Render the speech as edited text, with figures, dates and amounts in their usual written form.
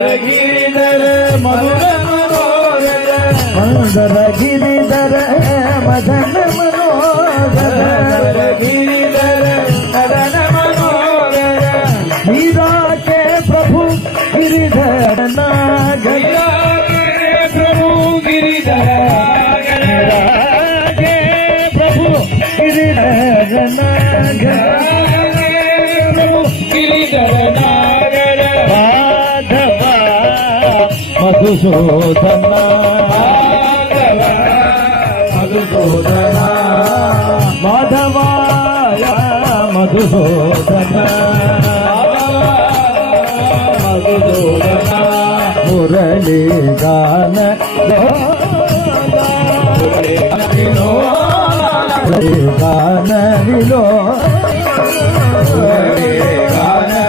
गिरिधर मधुर मनोहर गिरिधर मदन मनोहर गिरिधर मदन मनोहर मीरा के प्रभु गिरिधर नागर प्रभु गिरिधर मीरा के प्रभु गिरिधर नागर प्रभु गिरिधर नागर मधुसूदन मधुसूदन माधवाय मधुसूदन मधुसूदन मुरली गान गान विलो गान